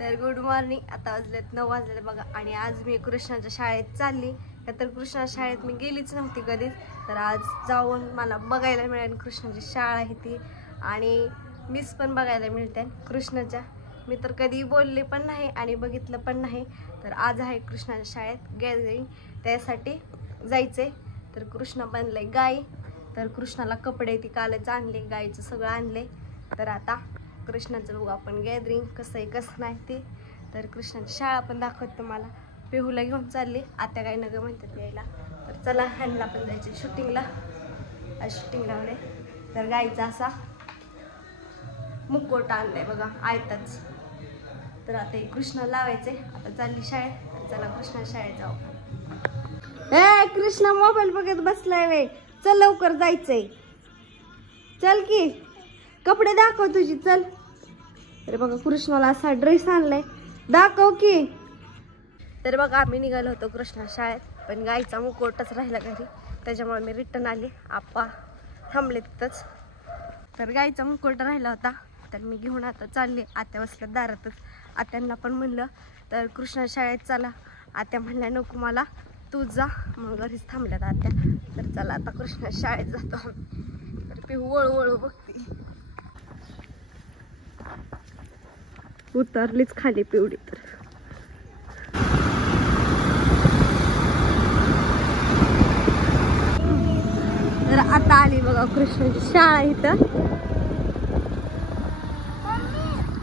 तर good morning. आता वाजलेत 9 वाजले बघा. आणि आज मी कृष्णाच्या शाळेत चालली. तर कृष्णाच्या शाळेत मी गेलीच नव्हती कधीच. तर आज जाऊन मला बघायला मिळेल कृष्णाची शाळा आहे ती. आणि मिस पण बघायला मिळते कृष्णाच्या. मी तर कधी बोलले पण नाही आणि बघितलं पण नाही. तर आज आहे कृष्णाच्या शाळेत गॅदरिंग, त्यासाठी जायचे. तर कृष्ण बनलंय गाय. तर कृष्णाला कपडे ती कालच आणले, गायचं सगळं आणले. तर आता कृष्णाचं बघू आपण गॅदरिंग कसं आहे कसं नाही ते. तर कृष्णाची शाळा पण दाखवत तुम्हाला. पिहूला घेऊन चालली, आता काही नगं म्हणतात यायला. तर चला ह्यांना पण जायचे शूटिंगला. आज शूटिंग लावले. तर गायचा असा मुकोटा आणलाय बघा आयताच. तर आता हे कृष्ण लावायचे. आता चालली शाळेत. चला कृष्णा शाळेत जाऊ. ए कृष्णा मोबाईल बघत बसलाय वे. चल लवकर जायचंय. चल की कपडे दाखव तुझी. चल. अरे बघा कृष्णाला असा ड्रेस आणलाय, दाखव की. तर बघा आम्ही निघालो होतो कृष्णा शाळेत, पण गायचा मुकोटच राहिला घरी, त्याच्यामुळे मी रिटर्न आली. आप्पा थांबले तिथंच. तर गायचा मुकोट राहिला होता, तर मी घेऊन आता चालले. आत्या बसल्या दारातच. आत्यांना पण म्हणलं तर कृष्णा शाळेत चला. आत्या म्हणल्या नको मला, तू जा. मग घरीच थांबल्यात आत्या. तर चला आता कृष्णा शाळेत जातो आम्ही. तर पिहू वळू बघते. उतरलीच खाली पिवडी. तर आता आली बघा कृष्णाची शाळा इथं.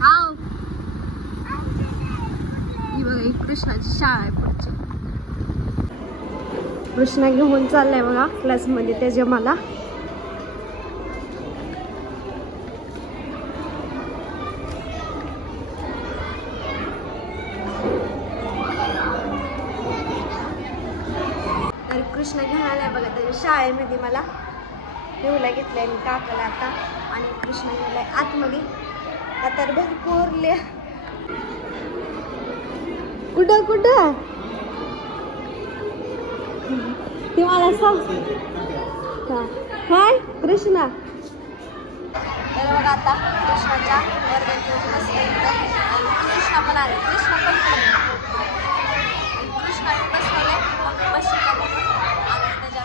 आव ही बघा ही कृष्णाची शाळा आहे पुढची. कृष्णा घेऊन चाललाय बघा क्लास मध्ये त्याच्या मला. तर कृष्ण घेऊन आलाय बघा त्याच्या शाळेमध्ये. मला पिहूला घेतलंय मी काकाला आता. आणि कृष्ण गेलाय आतमध्ये. तर भरपूर कुठं कुठं ते मला सांग. हाय कृष्णा. तर बघा आता कृष्णाच्या वर्गात बसले. कृष्णा पण आले. कृष्णा पण कृष्णाने बसवले. मग बसले आणि त्याच्या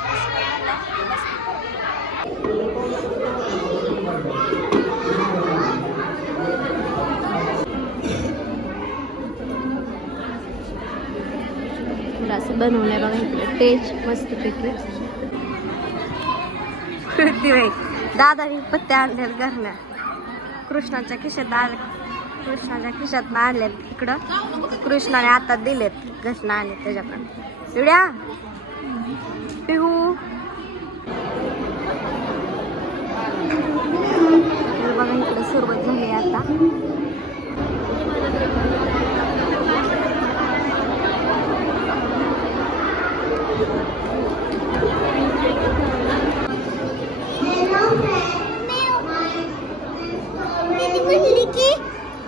असं बनवलंय बघा इकडे स्टेज मस्त पैकी. दादानी पत्ते आणले घरला. कृष्णाच्या खिशात आले. कृष्णाच्या खिशात आणले इकडं. कृष्णाने आता दिलेत घसला आले त्याच्याकडे. एवढ्या पिहू बघा इकडे सुरुवात झाली आता.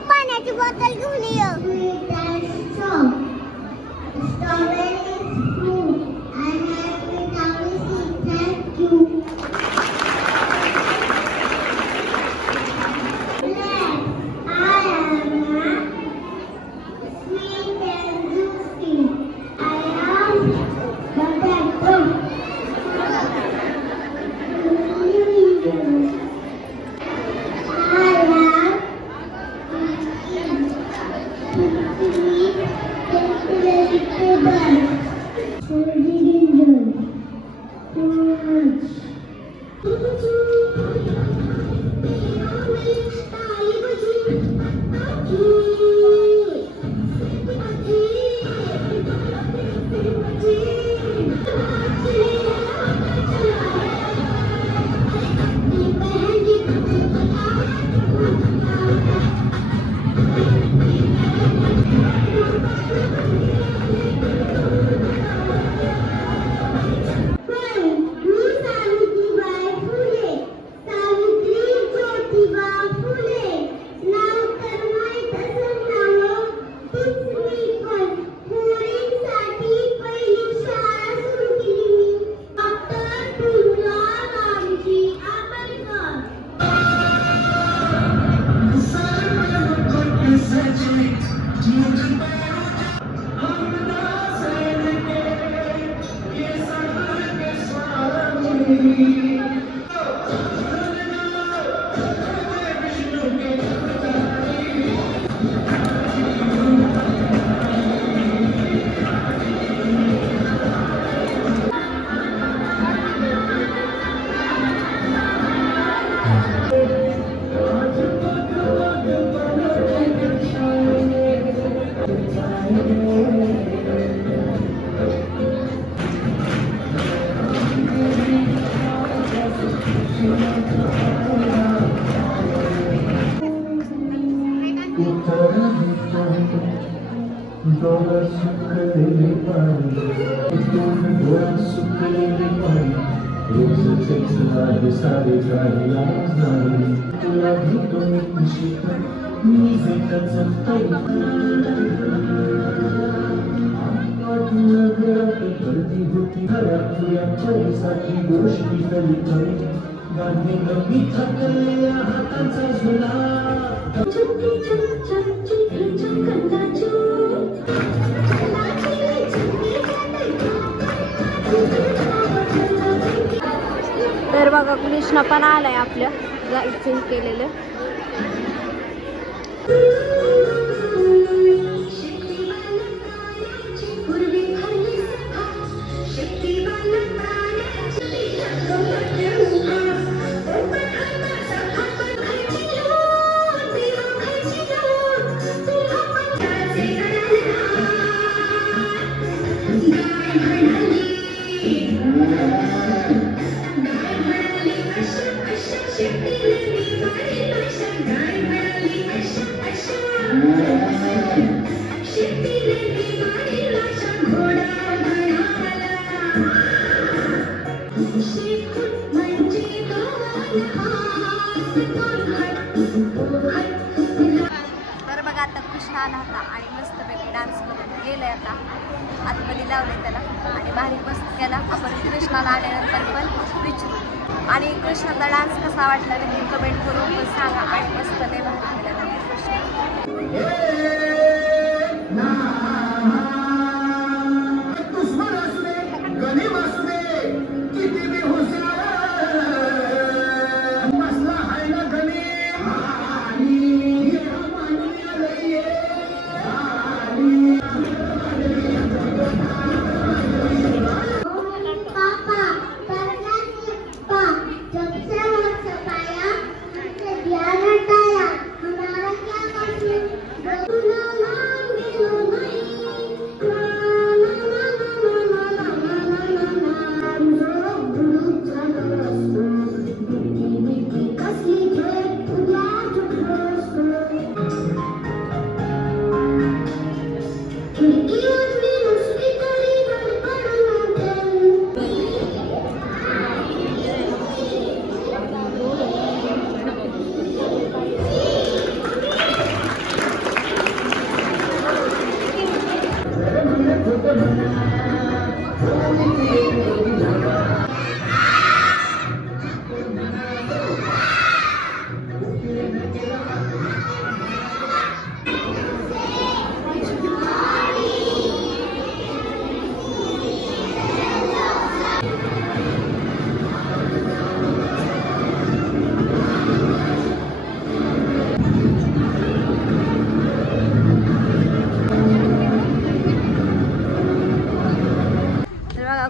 पाण्याची बॉटल घेऊन ये. तर बघा कृष्ण पण आलाय आपलं जायचं केलेलं. तर बघा आता कृष्ण आला होता आणि मस्तपैकी डान्स मध्ये गेलाय. आता आतमध्ये लावले त्याला आणि भारी मस्त केला. आपण कृष्णाला आल्यानंतर पण विचारू आणि कृष्णाचा डान्स कसा वाटला ते कमेंट करून सांगा. आणि मस्त लय भारी केला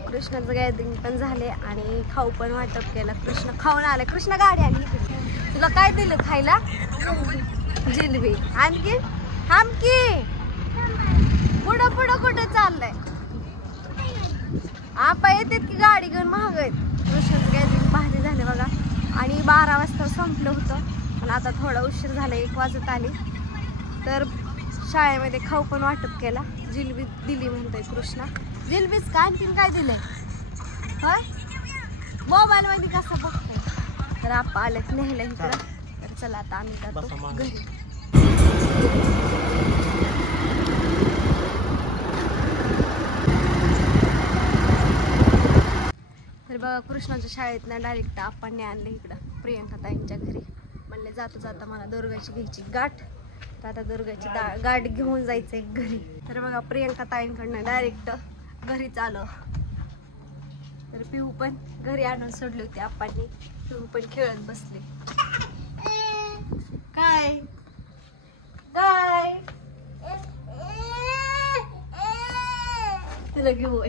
कृष्णाचं गॅदरिंग पण झाले आणि खाऊ पण वाटप केला. कृष्ण खाऊन आला. कृष्ण गाडी आली. तुला काय दिलं खायला? जिलेबी. आणखी थांबकी पुढं पुढं कुठे चाललंय? आपा येतात की गाडी घेऊन महाग आहेत. कृष्णाचं गॅदरिंग भारी झाले बघा. आणि 12 वाजता संपलं होतं पण आता थोडा उशीर झाला. 1 वाजत आली. तर शाळेमध्ये खाऊ पण वाटप केला. जिलेबी दिली म्हणतोय कृष्णा. जिलेबीच का आणखीन काय दिलंय? होय मोबाईल मध्ये कसं बघतोय. तर आपण आलेत नेहला इकडं. तर चला आता आम्ही जातो घरी. तर बघा कृष्णाच्या शाळेतनं डायरेक्ट आपण आणले इकडं प्रियंका ताईंच्या घरी. म्हणले जाता जाता मला दुर्गाची घ्यायची गाठ. तर आता दुर्गाची गाठ घेऊन जायचंय घरी. तर बघा प्रियंका ताईंकडनं डायरेक्ट घरी चालू. तर पिहू पण घरी आणून सोडली होती आप्पांनी. पिहू पण खेळत बसले. काय काय तुला घेऊ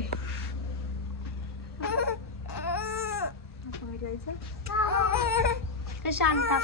कशा आणता